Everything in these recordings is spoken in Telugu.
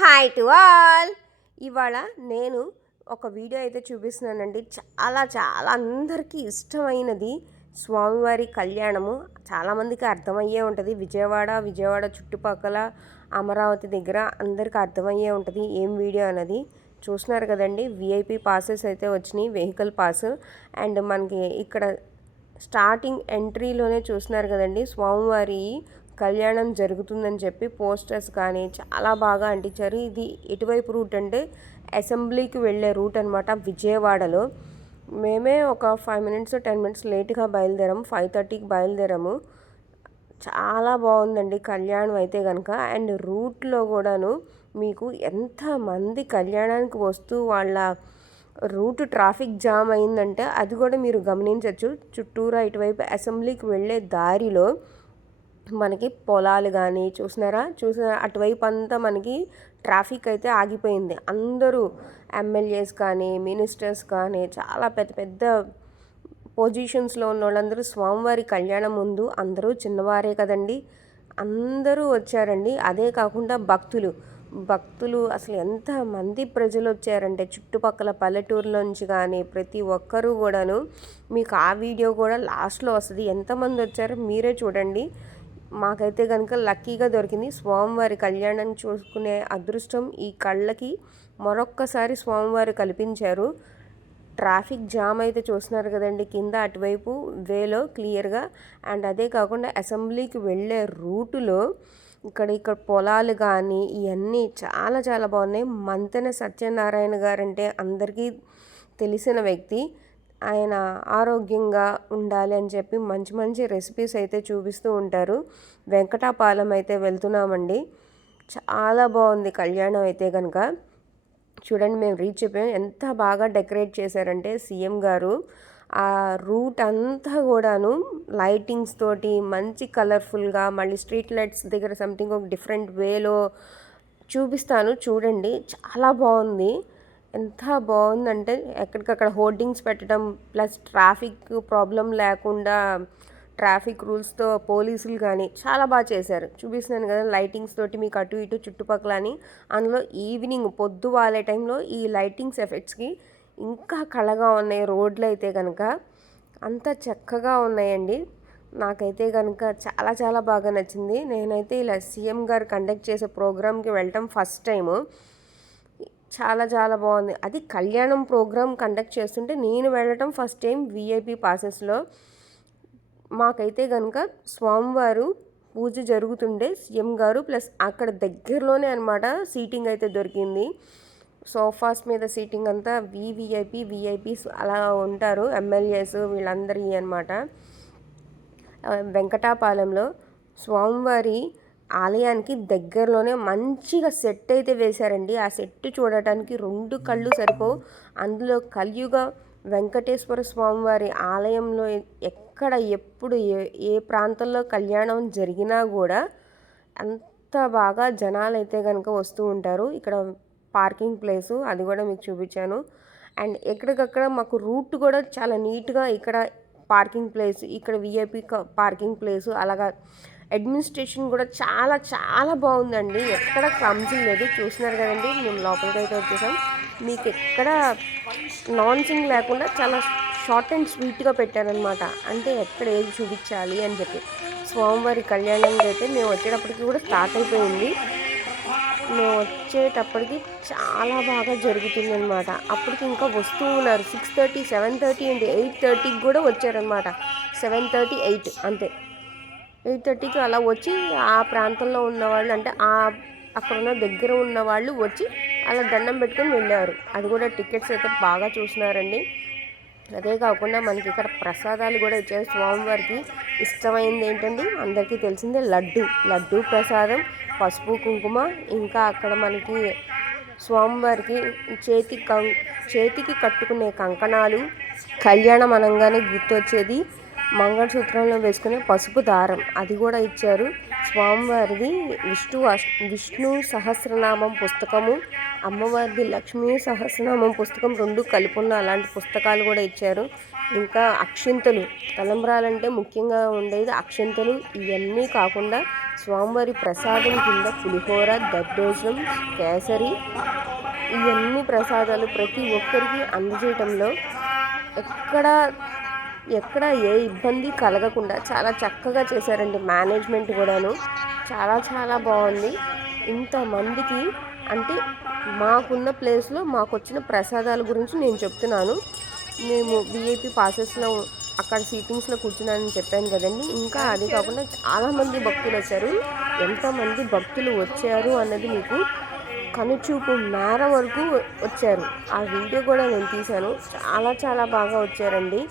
Hi to all. ఇవాళ నేను ఒక వీడియో అయితే చూపిస్తున్నానండి. చాలా చాలా అందరికీ ఇష్టమైనది స్వామివారి కళ్యాణము. చాలామందికి అర్థమయ్యే ఉంటుంది. విజయవాడ చుట్టుపక్కల అమరావతి దగ్గర అందరికీ అర్థమయ్యే ఉంటుంది ఏం వీడియో అనేది. చూస్తున్నారు కదండి, విఐపి పాసెస్ అయితే వచ్చినాయి, వెహికల్ పాస్. అండ్ మనకి ఇక్కడ స్టార్టింగ్ ఎంట్రీలోనే చూస్తున్నారు కదండి, స్వామివారి కళ్యాణం జరుగుతుందని చెప్పి పోస్టర్స్ కానీ చాలా బాగా అంటించారు. ఇది ఎటువైపు రూట్ అంటే అసెంబ్లీకి వెళ్ళే రూట్ అనమాట, విజయవాడలో. మేమే ఒక 5 మినిట్స్ 10 మినిట్స్ లేట్గా బయలుదేరాము, 5:30కి బయలుదేరాము. చాలా బాగుందండి కళ్యాణం అయితే కనుక. అండ్ రూట్లో కూడాను మీకు ఎంతమంది కళ్యాణానికి వస్తూ వాళ్ళ రూట్ ట్రాఫిక్ జామ్ అయిందంటే అది కూడా మీరు గమనించవచ్చు. చుట్టూరా ఇటువైపు అసెంబ్లీకి వెళ్ళే దారిలో మనకి పొలాలు కానీ చూసిన అటువైపు అంతా మనకి ట్రాఫిక్ అయితే ఆగిపోయింది. అందరూ ఎమ్మెల్యేస్ కానీ మినిస్టర్స్ కానీ చాలా పెద్ద పెద్ద పొజిషన్స్లో ఉన్న వాళ్ళందరూ స్వామివారి కళ్యాణం ముందు అందరూ చిన్నవారే కదండి, అందరూ వచ్చారండి. అదే కాకుండా భక్తులు అసలు ఎంతమంది ప్రజలు వచ్చారంటే చుట్టుపక్కల పల్లెటూరులోంచి కానీ ప్రతి ఒక్కరూ కూడాను. మీకు ఆ వీడియో కూడా లాస్ట్లో వస్తుంది, ఎంతమంది వచ్చారో మీరే చూడండి. మాకైతే కనుక లక్కీగా దొరికింది స్వామివారి కళ్యాణాన్ని చూసుకునే అదృష్టం. ఈ కళ్ళకి మరొక్కసారి స్వామివారు కల్పించారు. ట్రాఫిక్ జామ్ అయితే చూస్తున్నారు కదండి కింద అటువైపు వేలో క్లియర్గా. అండ్ అదే కాకుండా అసెంబ్లీకి వెళ్ళే రూటులో ఇక్కడ పొలాలు కానీ ఇవన్నీ చాలా చాలా బాగున్నాయి. మంతెన సత్యనారాయణ గారంటే అందరికీ తెలిసిన వ్యక్తి. ఆయన ఆరోగ్యంగా ఉండాలి అని చెప్పి మంచి మంచి రెసిపీస్ అయితే చూపిస్తూ ఉంటారు. వెంకటాపాలెం అయితే వెళ్తున్నామండి. చాలా బాగుంది కళ్యాణం అయితే కనుక. చూడండి, మేము రీచ్ అయిపోయాం. ఎంత బాగా డెకరేట్ చేశారంటే సీఎం గారు ఆ రూట్ అంతా కూడాను లైటింగ్స్ తోటి మంచి కలర్ఫుల్గా, మళ్ళీ స్ట్రీట్ లైట్స్ దగ్గర సంథింగ్ ఒక డిఫరెంట్ వేలో చూపిస్తాను చూడండి. చాలా బాగుంది. ఎంత బాగుందంటే ఎక్కడికక్కడ హోర్డింగ్స్ పెట్టడం, ప్లస్ ట్రాఫిక్ ప్రాబ్లం లేకుండా ట్రాఫిక్ రూల్స్తో పోలీసులు కానీ చాలా బాగా చేశారు. చూపిస్తున్నాను కదా లైటింగ్స్ తోటి మీకు అటు ఇటు చుట్టుపక్కల అని. అందులో ఈవినింగ్ పొద్దు వాలే టైంలో ఈ లైటింగ్స్ ఎఫెక్ట్స్కి ఇంకా కళగా ఉన్నాయి. రోడ్లు అయితే కనుక అంత చక్కగా ఉన్నాయండి. నాకైతే కనుక చాలా చాలా బాగా నచ్చింది. నేనైతే ఇలా సీఎం గారు కండక్ట్ చేసే ప్రోగ్రామ్కి వెళ్ళటం ఫస్ట్ టైము. చాలా చాలా బాగుంది. అది కళ్యాణం ప్రోగ్రామ్ కండక్ట్ చేస్తుంటే నేను వెళ్ళటం ఫస్ట్ టైం విఐపి పాసెస్లో. మాకైతే కనుక స్వామివారు పూజ జరుగుతుండే సీఎం గారు ప్లస్ అక్కడ దగ్గరలోనే అనమాట సీటింగ్ అయితే దొరికింది. సోఫాస్ మీద సీటింగ్ అంతా విఐపీస్ అలా ఉంటారు, ఎమ్మెల్యేస్ వీళ్ళందరి అనమాట. వెంకటాపాలెంలో స్వామివారి ఆలయానికి దగ్గరలోనే మంచిగా సెట్ అయితే వేశారండి. ఆ సెట్ చూడటానికి 2 కళ్ళు సరిపోవు. అందులో కలియుగ వెంకటేశ్వర స్వామివారి ఆలయంలో ఎక్కడ ఎప్పుడు ఏ ప్రాంతంలో కళ్యాణం జరిగినా కూడా అంత బాగా జనాలు అయితే కనుక వస్తూ ఉంటారు. ఇక్కడ పార్కింగ్ ప్లేసు అది కూడా మీకు చూపించాను. అండ్ ఎక్కడికక్కడ మాకు రూట్ కూడా చాలా నీట్గా, ఇక్కడ పార్కింగ్ ప్లేస్, ఇక్కడ విఐపి పార్కింగ్ ప్లేసు, అలాగా అడ్మినిస్ట్రేషన్ కూడా చాలా చాలా బాగుందండి. ఎక్కడ క్లమ్జీ లేదు. చూస్తున్నారు కదండి, మేము లోపలికి అయితే వచ్చేసాం. మీకు ఎక్కడ నాన్సింగ్ లేకుండా చాలా షార్ట్ అండ్ స్వీట్గా పెట్టారనమాట. అంటే ఎక్కడ ఏది చూపించాలి అని చెప్పి. స్వామివారి కళ్యాణంకి అయితే మేము వచ్చేటప్పటికి కూడా స్టార్ట్ అయిపోయింది. మేము వచ్చేటప్పటికి చాలా బాగా జరుగుతుంది అనమాట. అప్పటికి ఇంకా వస్తూ ఉన్నారు. 6:30, 7:30 అండ్ 8:30కి కూడా వచ్చారనమాట. 7:30, 8 అంతే. 8:30కి అలా వచ్చి ఆ ప్రాంతంలో ఉన్నవాళ్ళు అంటే అక్కడున్న దగ్గర ఉన్న వాళ్ళు వచ్చి అలా దండం పెట్టుకొని వెళ్ళారు. అది కూడా టికెట్స్ అయితే బాగా చూస్తున్నారండి. అదే కాకుండా మనకి ఇక్కడ ప్రసాదాలు కూడా ఇచ్చారు. స్వామివారికి ఇష్టమైంది ఏంటండి, అందరికీ తెలిసిందే లడ్డు ప్రసాదం, పసుపు కుంకుమ. ఇంకా అక్కడ మనకి స్వామివారికి చేతికి కట్టుకునే కంకణాలు, కళ్యాణం అనగానే గుర్తొచ్చేది మంగళసూత్రంలో వేసుకునే పసుపు దారం, అది కూడా ఇచ్చారు. స్వామివారిది విష్ణు సహస్రనామం పుస్తకము, అమ్మవారిది లక్ష్మీ సహస్రనామం పుస్తకం 2 కలిపి ఉన్న అలాంటి పుస్తకాలు కూడా ఇచ్చారు. ఇంకా అక్షింతలు, తలంబ్రాలంటే ముఖ్యంగా ఉండేది అక్షింతలు. ఇవన్నీ కాకుండా స్వామివారి ప్రసాదం కింద పులిహోర, దద్దోజనం, కేసరి, ఇవన్నీ ప్రసాదాలు ప్రతి ఒక్కరికి అందజేయటంలో ఎక్కడ ఏ ఇబ్బంది కలగకుండా చాలా చక్కగా చేశారండి. మేనేజ్మెంట్ కూడాను చాలా చాలా బాగుంది. ఇంతమందికి అంటే మాకున్న ప్లేస్లో మాకు వచ్చిన ప్రసాదాల గురించి నేను చెప్తున్నాను. మేము విఐపి పాసెస్లో అక్కడ సీటింగ్స్లో కూర్చున్నానని చెప్పాను కదండి. ఇంకా అది కాకుండా చాలామంది భక్తులు వచ్చారు. ఎంతమంది భక్తులు వచ్చారు అన్నది మీకు కనుచూపు మేర వరకు వచ్చారు. ఆ వీడియో కూడా నేను తీశాను. చాలా చాలా బాగా వచ్చారండి.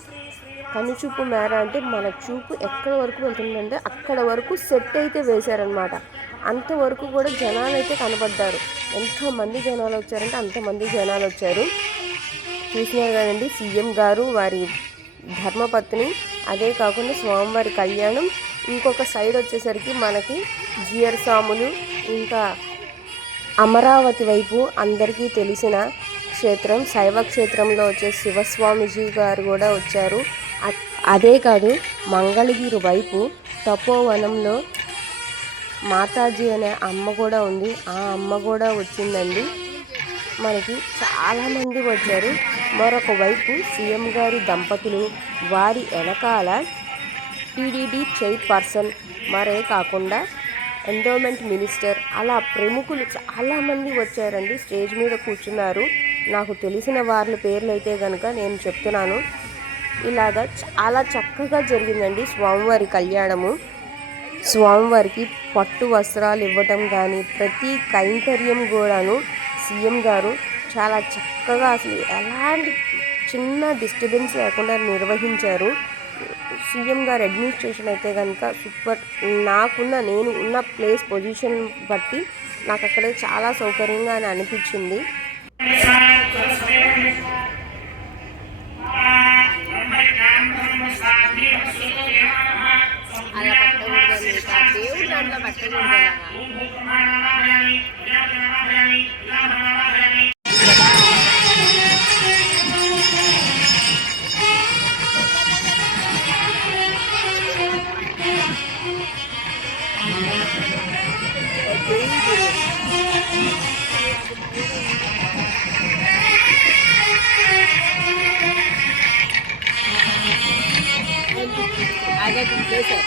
కనుచూపు మేర అంటే మన చూపు ఎక్కడ వరకు వెళ్తుందంటే అక్కడ వరకు సెట్ అయితే వేశారనమాట. అంతవరకు కూడా జనాలు అయితే కనబడ్డారు. ఎంతమంది జనాలు వచ్చారంటే అంతమంది జనాలు వచ్చారు. చూసినారు కదండి, సీఎం గారు, వారి ధర్మపత్ని, అదే కాకుండా స్వామివారి కళ్యాణం. ఇంకొక సైడ్ వచ్చేసరికి మనకి జియర్ సాములు, ఇంకా అమరావతి వైపు అందరికీ తెలిసిన క్షేత్రం శైవ క్షేత్రంలో వచ్చే శివస్వామిజీ గారు కూడా వచ్చారు. అదే కాదు, మంగళగిరి వైపు తపోవనంలో మాతాజీ అనే అమ్మ కూడా ఉంది. ఆ అమ్మ కూడా వచ్చిందండి. మనకి చాలామంది వచ్చారు. మరొక వైపు సీఎం గారి దంపతులు, వారి వెనకాల టీడీడీ చైర్పర్సన్, మరే కాకుండా ఎండోమెంట్ మినిస్టర్, అలా ప్రముఖులు చాలామంది వచ్చారండి. స్టేజ్ మీద కూర్చున్నారు. నాకు తెలిసిన వాళ్ళ పేర్లు అయితే కనుక నేను చెప్తున్నాను. ఇలాగా చాలా చక్కగా జరిగిందండి స్వామివారి కళ్యాణము. స్వామివారికి పట్టు వస్త్రాలు ఇవ్వటం కానీ ప్రతి కైంకర్యం కూడాను సీఎం గారు చాలా చక్కగా, అసలు ఎలాంటి చిన్న డిస్టర్బెన్స్ లేకుండా నిర్వహించారు. సీఎం గారు అడ్మినిస్ట్రేషన్ అయితే కనుక సూపర్. నేను ఉన్న ప్లేస్ పొజిషన్ బట్టి నాకు అక్కడ చాలా సౌకర్యంగా అనిపించింది. అలా పట్టకూడదు, దేవుడు దాంట్లో పట్టకూడదు. I got to place it.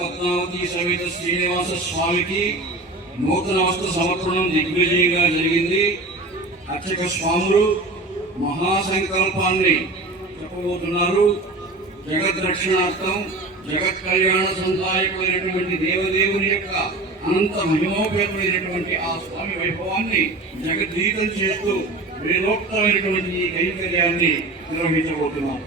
Padmavati సమేత శ్రీనివాస స్వామికి నూతన వస్త్ర సమర్పణం దిగ్విజయంగా జరిగింది. అర్చక స్వాములు మహాసంకల్పాన్ని చెప్పబోతున్నారు. జగత్ రక్షణార్థం, జగత్ కళ్యాణ సంధాయకులైనటువంటి దేవదేవుని యొక్క అనంత మహిమోపేతమైనటువంటి ఆ స్వామి వైభవాన్ని జగద్గీతం చేస్తూ వేదోక్తమైనటువంటి ఈ కైంకర్యాన్ని నిర్వహించబోతున్నారు.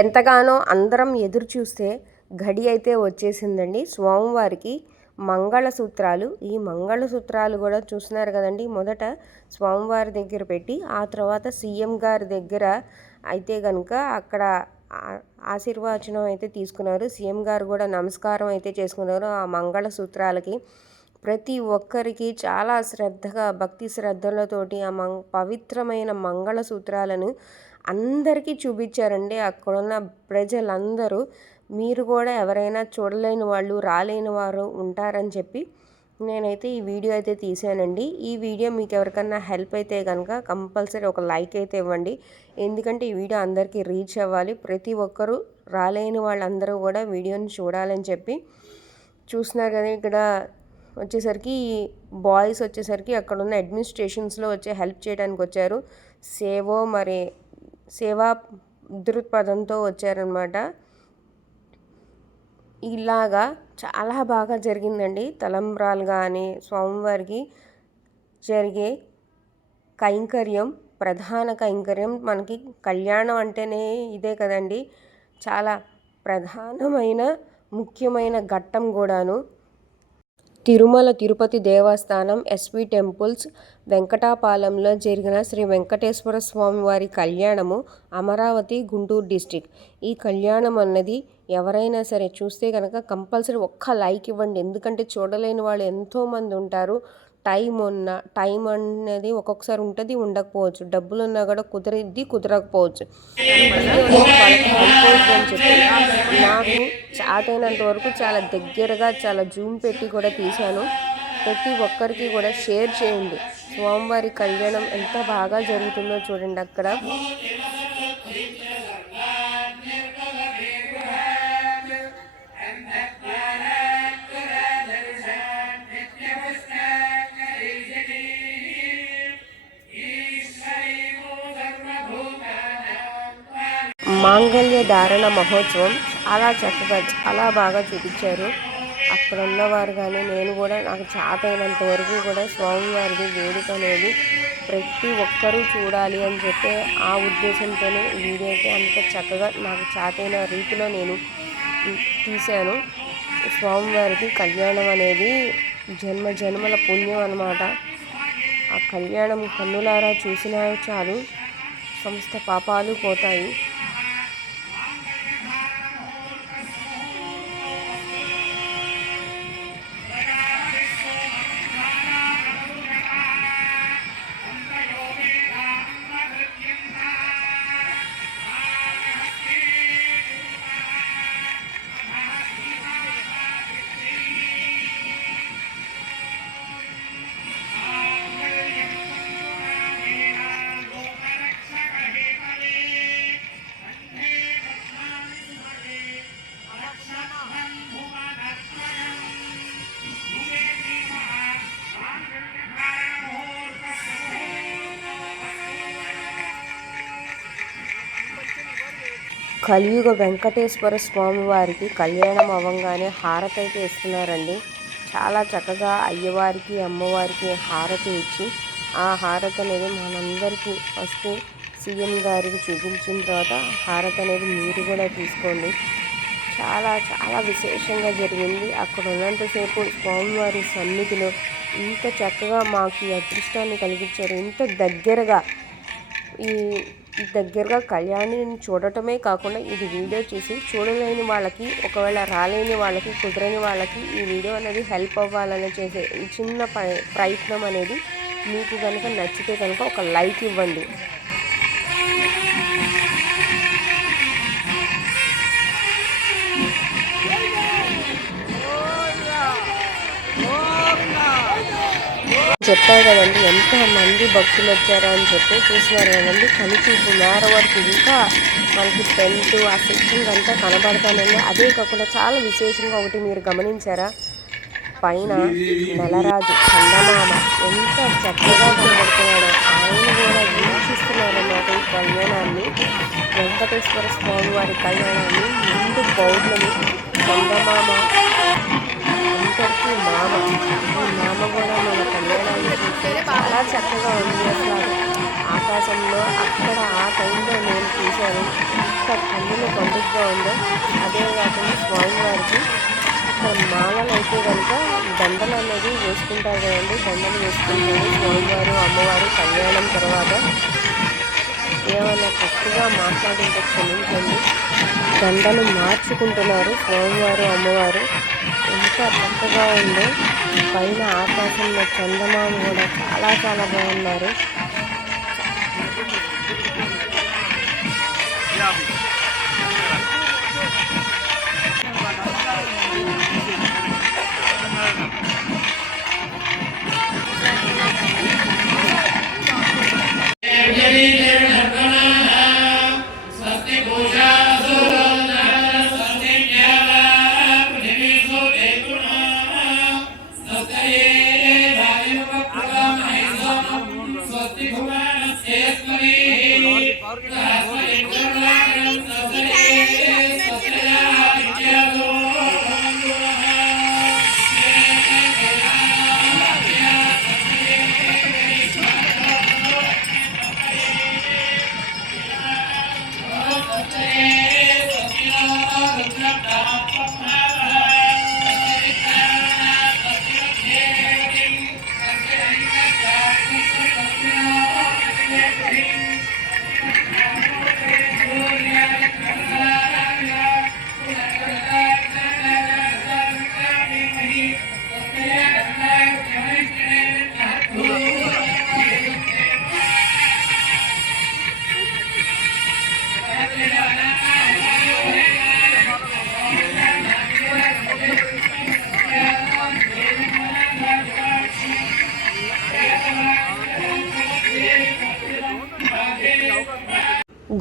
ఎంతగానో అందరం ఎదురు చూస్తే గడి అయితే వచ్చేసిందండి స్వామివారికి మంగళసూత్రాలు. ఈ మంగళసూత్రాలు కూడా చూస్తున్నారు కదండి. మొదట స్వామివారి దగ్గర పెట్టి ఆ తర్వాత సీఎం గారి దగ్గర అయితే కనుక అక్కడ ఆశీర్వచనం అయితే తీసుకున్నారు. సీఎం గారు కూడా నమస్కారం అయితే చేసుకున్నారు ఆ మంగళసూత్రాలకి. ప్రతి ఒక్కరికి చాలా శ్రద్ధగా భక్తి శ్రద్ధలతోటి ఆ పవిత్రమైన మంగళసూత్రాలను అందరికీ చూపించారండి అక్కడున్న ప్రజలందరూ. మీరు కూడా ఎవరైనా చూడలేని వాళ్ళు రాలేని వారు ఉంటారని చెప్పి నేనైతే ఈ వీడియో అయితే తీసానండి. ఈ వీడియో మీకు ఎవరికన్నా హెల్ప్ అయితే కనుక కంపల్సరీ ఒక లైక్ అయితే ఇవ్వండి. ఎందుకంటే ఈ వీడియో అందరికీ రీచ్ అవ్వాలి. ప్రతి ఒక్కరూ రాలేని వాళ్ళందరూ కూడా వీడియోని చూడాలని చెప్పి చూస్తున్నారు కదా. ఇక్కడ వచ్చేసరికి బాయ్స్ వచ్చేసరికి అక్కడ ఉన్న అడ్మినిస్ట్రేషన్స్లో వచ్చి హెల్ప్ చేయడానికి వచ్చారు. సేవా దృక్పథంతో వచ్చారనమాట. ఇలాగా చాలా బాగా జరిగిందండి. తలంబ్రాలు కానీ స్వామివారికి జరిగే కైంకర్యం, ప్రధాన కైంకర్యం మనకి కళ్యాణం అంటేనే ఇదే కదండి. చాలా ప్రధానమైన ముఖ్యమైన ఘట్టం కూడాను. తిరుమల తిరుపతి దేవస్థానం, ఎస్వి టెంపుల్స్, వెంకటాపాలెంలో జరిగిన శ్రీ వెంకటేశ్వర స్వామి వారి కళ్యాణము, అమరావతి, గుంటూరు డిస్టిక్. ఈ కళ్యాణం అన్నది ఎవరైనా సరే చూస్తే కనుక కంపల్సరీ ఒక్క లైక్ ఇవ్వండి. ఎందుకంటే చూడలేని వాళ్ళు ఎంతోమంది ఉంటారు. టైం అనేది ఒక్కొక్కసారి ఉంటుంది, ఉండకపోవచ్చు. డబ్బులు ఉన్నా కూడా కుదిరిద్ది, కుదరకపోవచ్చు. వాళ్ళకి హెల్ప్ అవుతుంది అని చెప్పి నాకు చాతైనంత వరకు చాలా దగ్గరగా చాలా జూమ్ పెట్టి కూడా తీశాను. ప్రతి ఒక్కరికి కూడా షేర్ చేయండి. స్వామివారి కళ్యాణం ఎంత బాగా జరుగుతుందో చూడండి అక్కడ. మాంగళ్య ధారణ మహోత్సవం చాలా చక్కగా చాలా బాగా చూపించారు. అక్కడ ఉన్నవారు కానీ నేను కూడా నాకు చాతైనంత వరకు కూడా స్వామివారిది వేడుక అనేది ప్రతి ఒక్కరూ చూడాలి అని చెప్పి ఆ ఉద్దేశంతోనే ఈ వీడియోకి అంత చక్కగా నాకు చాతైన రీతిలో నేను తీశాను. స్వామివారికి కళ్యాణం అనేది జన్మల పుణ్యం అన్నమాట. ఆ కళ్యాణం కన్నులారా చూసినా చాలు సమస్త పాపాలు పోతాయి. కలియుగ వెంకటేశ్వర స్వామి వారికి కళ్యాణం అవ్వగానే హారతి అయితే ఇస్తున్నారండి. చాలా చక్కగా అయ్యవారికి అమ్మవారికి హారతి ఇచ్చి ఆ హారతి అనేది మనందరికీ ఫస్ట్ సీఎం గారికి చూపించిన తర్వాత హారతి అనేది మీరు కూడా తీసుకోండి. చాలా చాలా విశేషంగా జరిగింది. అక్కడ ఉన్నంతసేపు స్వామివారి సన్నిధిలో ఇంత చక్కగా మాకు ఈ అదృష్టాన్ని కలిగించారు. ఇంత దగ్గరగా కళ్యాణిని చూడటమే కాకుండా ఇది వీడియో చూసి చూడలేని వాళ్ళకి, ఒకవేళ రాలేని వాళ్ళకి, కుదరని వాళ్ళకి ఈ వీడియో అనేది హెల్ప్ అవ్వాలని చేసే ఈ చిన్న ప్రయత్నం అనేది మీకు కనుక నచ్చితే కనుక ఒక లైక్ ఇవ్వండి. చెప్పారు కదండి ఎంతమంది భక్తులు వచ్చారో అని చెప్పి చూసినారు కదండి. కనిచూపు మేర వరకు ఇంకా మనకి టెంట్ ఆ సెట్టింగ్ అంతా కనబడతానండి. అదే కాకుండా చాలా విశేషంగా ఒకటి మీరు గమనించారా, పైన నెలరాజు చందమామ ఎంత చక్కగా కనబడుతున్నాడో ఆయన కూడా వీక్షిస్తున్నారన్నమాట ఈ కళ్యాణాన్ని, వెంకటేశ్వర స్వామి వారి కళ్యాణాన్ని. ముందు పౌర్ణమి చందమామ అందరికీ మామ, ఈ మామ కూడా మన కళ్యాణాన్ని చూస్తే చాలా చక్కగా ఉంది. అసలు ఆకాశంలో అక్కడ ఆ టైంలో నేను చూశాను, ఇంకా కన్నుల పండుగగా ఉందో. అదే కాకుండా స్వామివారికి ఇక్కడ మాలలు అయితే కనుక దండలు అనేది వేసుకుంటారు కదండి. దండలు వేసుకుంటారు స్వామివారు అమ్మవారు కళ్యాణం తర్వాత. ఏమైనా తప్పుగా మాట్లాడింటే క్షమించండి. దండలు మార్చుకుంటున్నారు స్వామివారు అమ్మవారు. ఎంత చక్కగా ఉందో. పైన ఆకాశంలో చందమామ కూడా చాలా చాలా బాగున్నారు.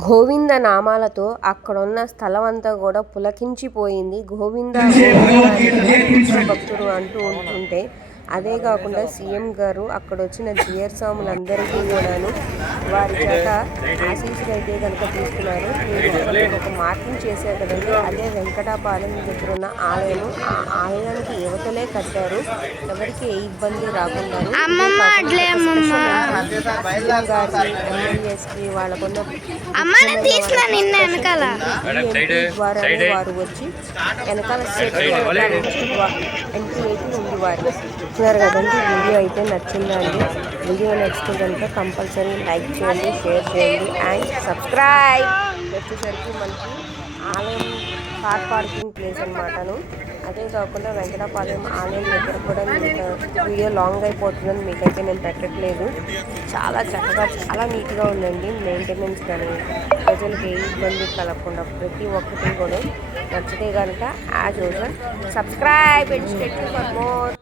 గోవింద నామాలతో అక్కడున్న స్థలం అంతా కూడా పులకించిపోయింది. గోవింద భక్తులు అంటూ ఉంటుంటే, అదే కాకుండా సీఎం గారు అక్కడ వచ్చిన జియర్ స్వాములందరికీ కూడాను వారి చేత ఆశీస్సులు అయితే కనుక తీసుకున్నారు. మీరు ఒక మార్కింగ్ చేశారు కదండి, అదే వెంకటాపాలెం దగ్గర ఉన్న ఆలయం. ఆ ఆలయానికి యువతలే కట్టారు, ఎవరికి ఏ ఇబ్బంది రాకుండా. ఎమ్మెల్యేస్కి వాళ్ళకున్న వారు వచ్చి వెనకాల ఎంపీ అయితే ఉంది వారు చూస్తున్నారు కదండి. వీడియో అయితే నచ్చిందండి. వీడియో నచ్చితే కనుక కంపల్సరీ లైక్ చేయండి, షేర్ చేయండి అండ్ సబ్స్క్రైబ్. వచ్చేసరికి మనకి ఆలయం కార్ పార్కింగ్ ప్లేస్ అనమాటను. అదే కాకుండా వెంకటాపాలెం ఆలయం దగ్గర కూడా మీకు వీడియో లాంగ్ అయిపోతుందని మీకైతే నేను పెట్టట్లేదు. చాలా చక్కగా చాలా నీట్గా ఉందండి. మెయింటెనెన్స్ కానీ ప్రజలకు ఏ ఇబ్బంది కలగకుండా ప్రతి ఒక్కటి కూడా నచ్చితే కనుక as usual subscribe and stay tuned for more.